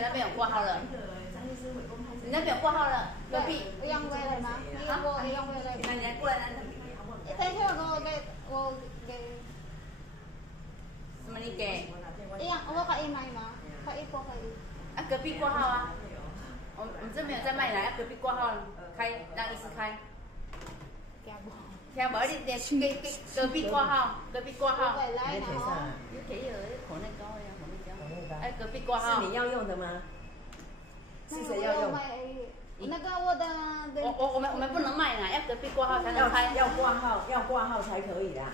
那边有挂号了。你那边有挂号了，隔壁。一样回来吗？一样回来。那你过来，等一下我给。什么你给？一样，我可以买吗？可以不可以？啊，隔壁挂号啊。我们这没有在卖啦，要隔壁挂号开，让医师开。听无？你连隔壁挂号，隔壁挂号。来，然后。你可以有口内膏呀，口内膏。哎，隔壁挂号。是你要用的吗？是谁要用？那个我的。我们不能卖啦，要隔壁挂号才能开。要挂号才可以啦。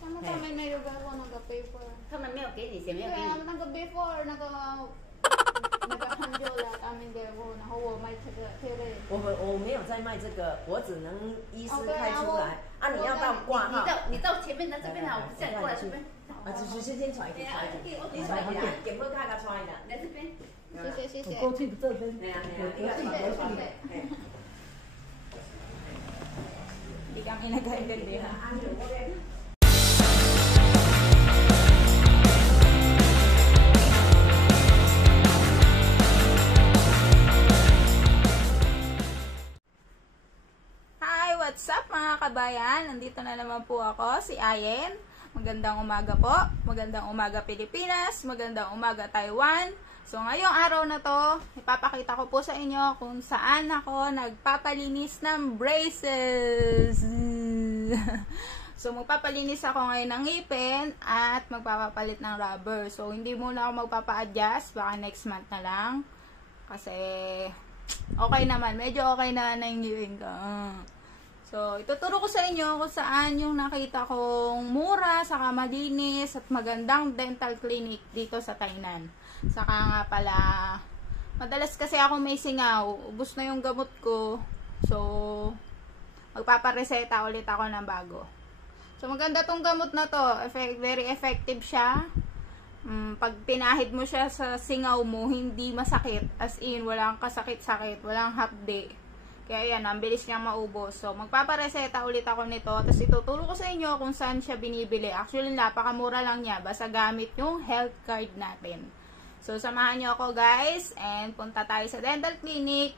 他们没有给我那个 paper。他们没有给你，谁没有给你？对啊，那个 before 那个很久了，他们给我，然后我卖这个，对不对？我没有在卖这个，我只能医师开出来。啊，你要到挂号。你到前面，到这边来，我叫你过来这边。啊，只是先传一点，你传一点，检不卡个传一点，来这边。谢谢。过去这边。对啊，你传。Di kami nagkaintindihan. Hi! What's up mga kabayan? Nandito na naman po ako, si Ayen. Magandang umaga po. Magandang umaga Pilipinas. Magandang umaga Taiwan. So, ngayong araw na to, ipapakita ko po sa inyo kung saan ako nagpapalinis ng braces. So, magpapalinis ako ngayon ng ngipin at magpapapalit ng rubber. So, hindi muna ako magpapa-adjust. Baka next month na lang. Kasi, okay naman. Medyo okay na yung ngipin ko. So, ituturo ko sa inyo kung saan yung nakita kong mura, saka malinis at magandang dental clinic dito sa Tainan. Saka nga pala, madalas kasi ako may singaw, ubos na yung gamot ko. So, magpapareseta ulit ako ng bago. So, maganda tong gamot na to. Very effective siya. Pag pinahid mo siya sa singaw mo, hindi masakit. As in, walang kasakit-sakit, walang hapde. Kaya yan, ang bilis niyang maubos. So, magpapareseta ulit ako nito. Tapos ituturo ko sa inyo kung saan siya binibili. Actually, napakamura lang niya. Basta gamit yung health card natin. So, samahan niyo ako guys. And punta tayo sa dental clinic.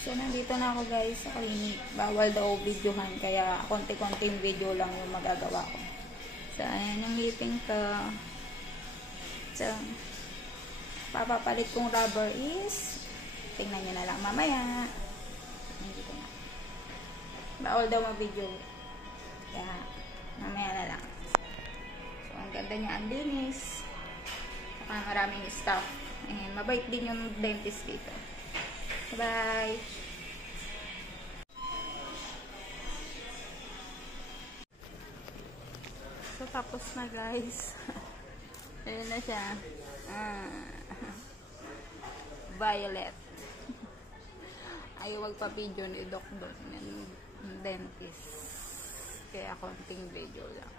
So, nandito na ako guys sa clinic. Bawal daw videohan, kaya konti-konting video lang yung magagawa ko. So, ayan yung ngipin ko. So, papapalit kong rubber is, tingnan nyo na lang mamaya. Nandito na. Bawal daw mag-video. Kaya, mamaya na lang. So, ang ganda niya, ang linis. Saka maraming staff. And mabait din yung dentist dito. Bye! So, tapos na guys. Ayan na siya. Violet. Ayaw magpa-video ni Doc doon. Yung dentist. Kaya konting video lang.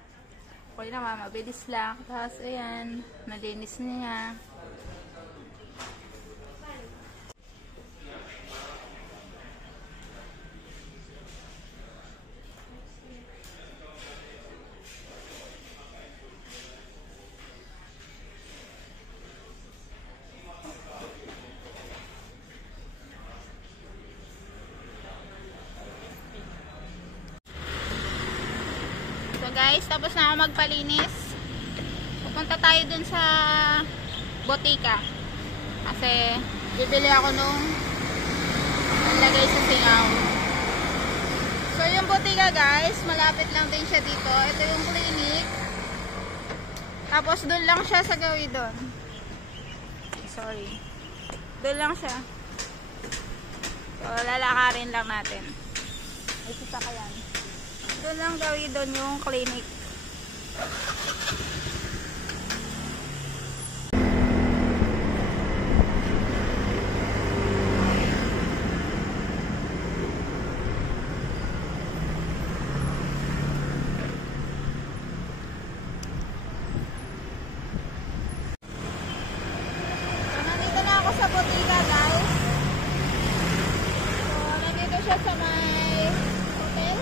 Okay naman, mabilis lang. Tapos, ayan. Malinis niya. So guys, tapos na ako magpalinis. Pupunta tayo dun sa botika. Kasi bibili ako nung nalagay sa singaw. So yung botika guys, malapit lang din siya dito. Ito yung clinic. Tapos dun lang siya sa Gawidon. Sorry. Dun lang siya. So lalakarin lang natin. Ay, sasakayan. Doon lang gawin doon yung clinic. So, nandito na ako sa botika, guys. So, nandito siya sa may hotel.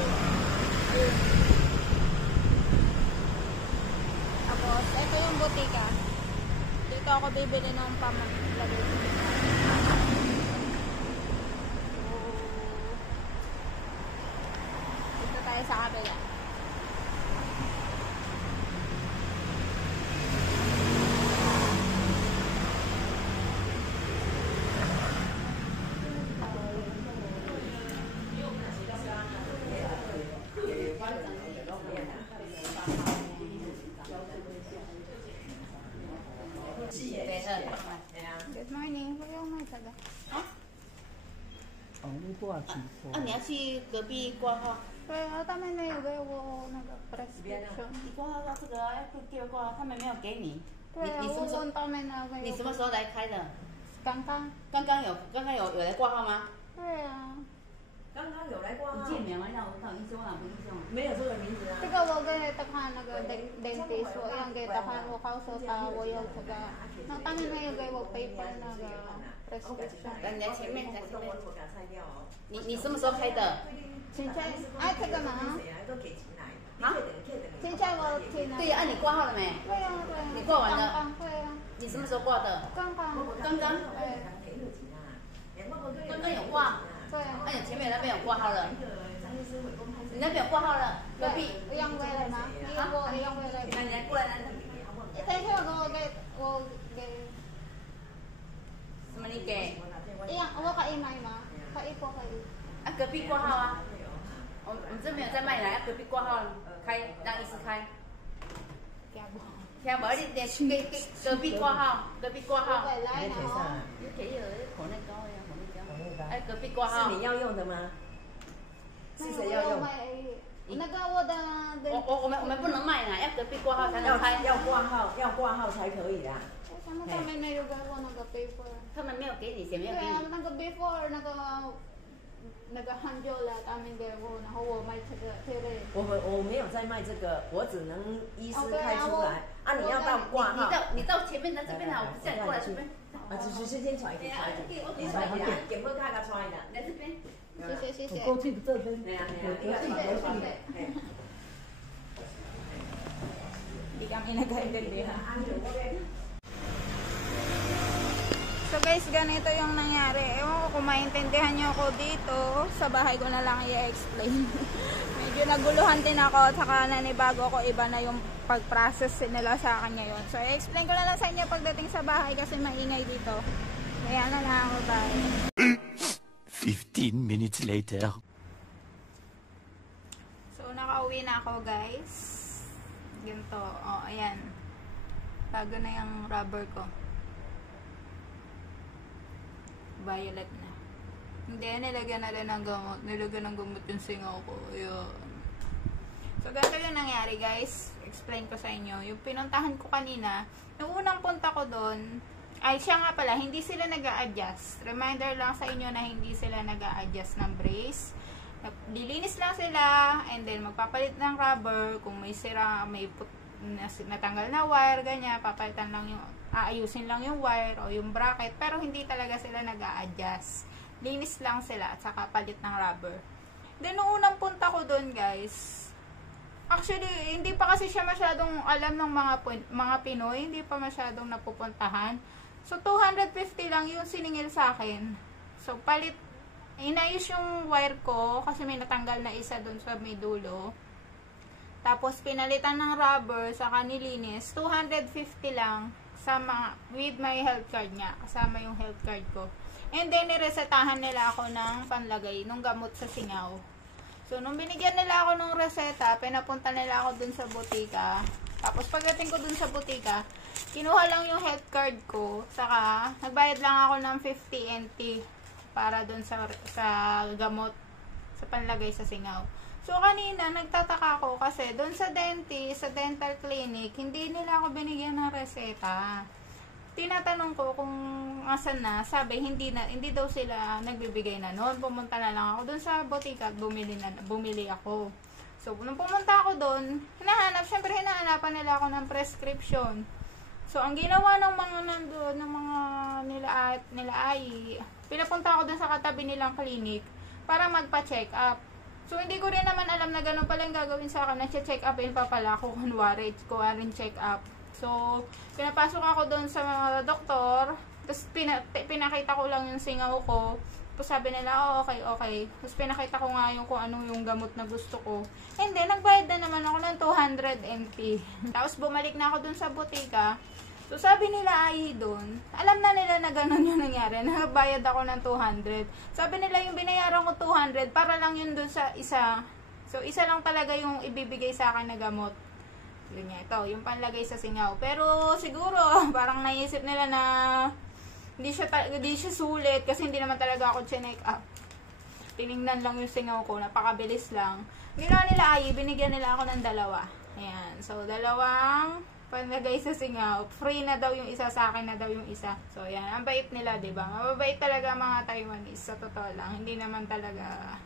Tapos, ito yung botika. Dito ako bibili ng pamaglagay. Dito tayo sa kabila. Good morning， 我要买这个。哦，你多少钱？你要去隔壁挂号？对啊，他们没有给我那个 prescription。你挂号这个要给我挂号，他们没有给你。对啊，我问他们那个。你什么时候来开的？刚刚。刚刚有来挂号吗？对啊。刚刚有来挂号。见面吗？让我看医生啊，不医生。没有这个名字啊。这个我给他看那个 dentist， 我让给他看，我告诉他我有这个，那他们没有给我 paper 那个 prescription。来，你来前面，来前面。你什么时候开的？现在哎这个吗？啊？现在我听了。对呀，你挂号了没？对啊对啊。你挂完了？刚刚对啊。你什么时候挂的？刚刚。刚刚。对。刚刚有挂。对啊。哎，你前面那边有挂号了。你那边有挂号了，隔壁。让回来吗？让回来。你来过来，来。等一下我给。什么你给？我可以买吗？可以不可以？啊，隔壁挂号啊。我们这边有在卖奶，隔壁挂号开，让医师开。听无？你连隔壁挂号，隔壁挂号。来呢？你可以有口内膏呀，口内膏。哎，隔壁挂号。是你要用的吗？是谁要用？那个我的。我们不能卖奶，要隔壁挂号才能开。要挂号才可以啦。他们没有给我那个 paper。他们没有给你，谁没有给你？对啊，那个 before 那个很久了，他们给我，然后我买这个，对对。我没有在卖这个，我只能医师开出来。啊，你要到挂号。你到前面来这边来，我叫你过来这边。啊，只先传一点，传一点。你传一点，检测看个传一点。来这边。谢谢。过去这边。对呀。Hindi kami nag-gaintindihan. So guys, ganito yung nangyari. Ewan ko kung maintindihan nyo ako dito. Sa bahay ko na lang i-explain. Medyo naguluhan din ako at saka nanibago ako. Iba na yung pag-process nila sa akin ngayon. So i-explain ko na lang sa inyo pagdating sa bahay kasi maingay dito. Kaya na lang ako, bye. 15 minutes later. So nakauwi na ako guys. Ganito. O, ayan. Tago na yung rubber ko. Violet na. Hindi, nilagyan na rin ng gamot. Nilagyan ng gamot yung singaw ko. Ayun. So, ganito yung nangyari, guys. Explain ko sa inyo. Yung pinuntahan ko kanina, yung unang punta ko doon, ay siya nga pala, hindi sila nag-a-adjust. Reminder lang sa inyo na hindi sila nag-a-adjust ng brace. Dilinis lang sila, and then magpapalit ng rubber. Kung may sira, may natanggal na wire, ganyan, papalitan lang yung aayusin lang yung wire o yung bracket, pero hindi talaga sila nag-a-adjust. Linis lang sila at saka palit ng rubber. Then, nung unang punta ko doon, guys, actually, hindi pa kasi siya masyadong alam ng mga Pinoy, hindi pa masyadong napupuntahan. So, 250 lang yung siningil sa akin. So, inayos yung wire ko kasi may natanggal na isa doon sa may dulo. Tapos, pinalitan ng rubber, saka nilinis, 250 lang. With my health card niya, kasama yung health card ko. And then, niresetahan nila ako ng panlagay, nung gamot sa singaw. So, nung binigyan nila ako ng reseta, pinapunta nila ako dun sa butika. Tapos, pagdating ko dun sa butika, kinuha lang yung health card ko, saka, nagbayad lang ako ng 50 NT para dun sa gamot, sa panlagay sa singaw. So, kanina, nagtataka ako kasi doon sa dentist, sa dental clinic, hindi nila ako binigyan ng reseta. Tinatanong ko kung asan na, sabi, hindi daw sila nagbibigay na noon. Pumunta na lang ako doon sa botika at bumili ako. So, nung pumunta ako doon, syempre hinahanapan nila ako ng prescription. So, ang ginawa ng mga nandoon, ng mga nila ay, pinapunta ako doon sa katabi nilang clinic para magpa-check up. So, hindi ko rin naman alam na ganun pala yung gagawin sa akin. Nag-check up yun pa pala ako. Kunwari check up. So, pinapasok ako doon sa mga doktor. Tapos, pinakita ko lang yung singaw ko. Tapos, sabi nila, okay. Tapos, pinakita ko nga yung kung ano yung gamot na gusto ko. And then, nagbayad na naman ako ng 200 NT. Tapos, bumalik na ako doon sa butika. So, sabi nila ay doon, alam na nila na gano'n yung nangyari, nagbayad ako ng 200. Sabi nila yung binayaran ko 200, para lang yun doon sa isa. So, isa lang talaga yung ibibigay sa akin na gamot. Yun nga, ito, yung panlagay sa singaw. Pero, siguro, parang naisip nila na hindi siya sulit kasi hindi naman talaga ako chinek up. Tinignan lang yung singaw ko, napakabilis lang. Ginawa nila ay, binigyan nila ako ng dalawa. Ayan, so, dalawang panlagay sa singaw. Free na daw yung isa, sa akin na daw yung isa. So, yan. Ang bait nila, diba? Mababait talaga mga Taiwanese. Sa totoo lang. Hindi naman talaga,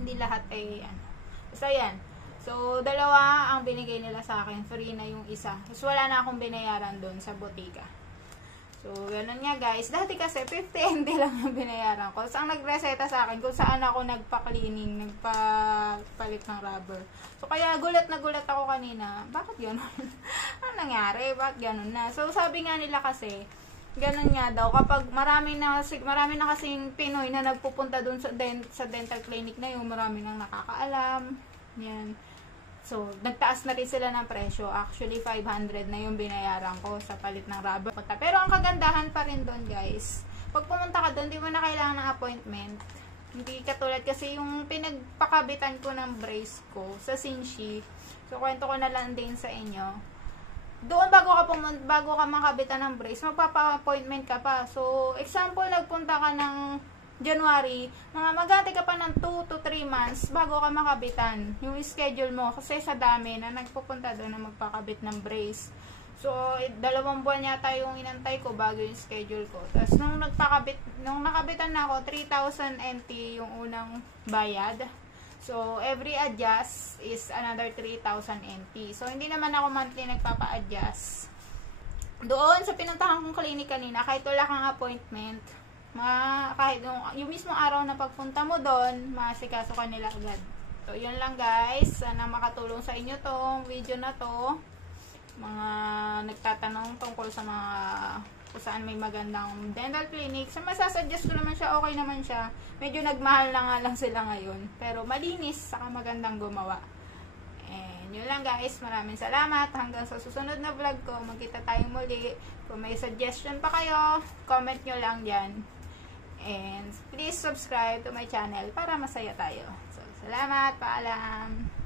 hindi lahat ay, Basta yan. So, dalawa ang binigay nila sa akin. Free na yung isa. Tapos, wala na akong binayaran doon sa botika. So, ganun nga guys. Dati kasi, 50 NT lang yung binayaran ko. So, ang nagreseta sa akin kung saan ako nagpa-cleaning, nagpapalit ng rubber. So, kaya gulat na gulat ako kanina. Bakit gano'n? Ano nangyari? Bakit gano'n na? So, sabi nga nila kasi, gano'n nga daw. Kapag marami na kasing Pinoy na nagpupunta dun sa dental clinic na yung marami nang nakakaalam. Yan. So, nagtaas na rin sila ng presyo. Actually, 500 na yung binayaran ko sa palit ng rubber. Pero ang kagandahan pa rin doon, guys. Pag pumunta ka doon, di mo na kailangan ng appointment. Hindi katulad kasi yung pinagpakabitan ko ng brace ko sa Sinshi. So, kwento ko na lang din sa inyo. Doon, bago ka makabitan ng brace, magpapa-appointment ka pa. So, example, nagpunta ka ng January, magante ka pa ng 2 to 3 months bago ka makabitan yung schedule mo kasi sa dami na nagpupunta doon na magpakabit ng brace. So, 2 buwan yata yung inantay ko bago yung schedule ko. Tapos, nung nakabitan na ako, 3,000 NT yung unang bayad. So, every adjust is another 3,000 NT. So, hindi naman ako monthly nagpapa-adjust. Doon, sa pinuntahan kong klinik kanina, kahit wala kang appointment, kahit yung mismo araw na pagpunta mo doon, maasikaso ka nila agad. So, yun lang guys. Sana makatulong sa inyo tong video na to. Mga nagtatanong tungkol sa mga kung saan may magandang dental clinic. So, masasuggest ko naman siya, okay naman siya. Medyo nagmahal na nga lang sila ngayon. Pero malinis, saka magandang gumawa. And yun lang guys, maraming salamat. Hanggang sa susunod na vlog ko, magkita tayong muli. Kung may suggestion pa kayo, comment nyo lang dyan. And please subscribe to my channel para masaya tayo. So, salamat, paalam!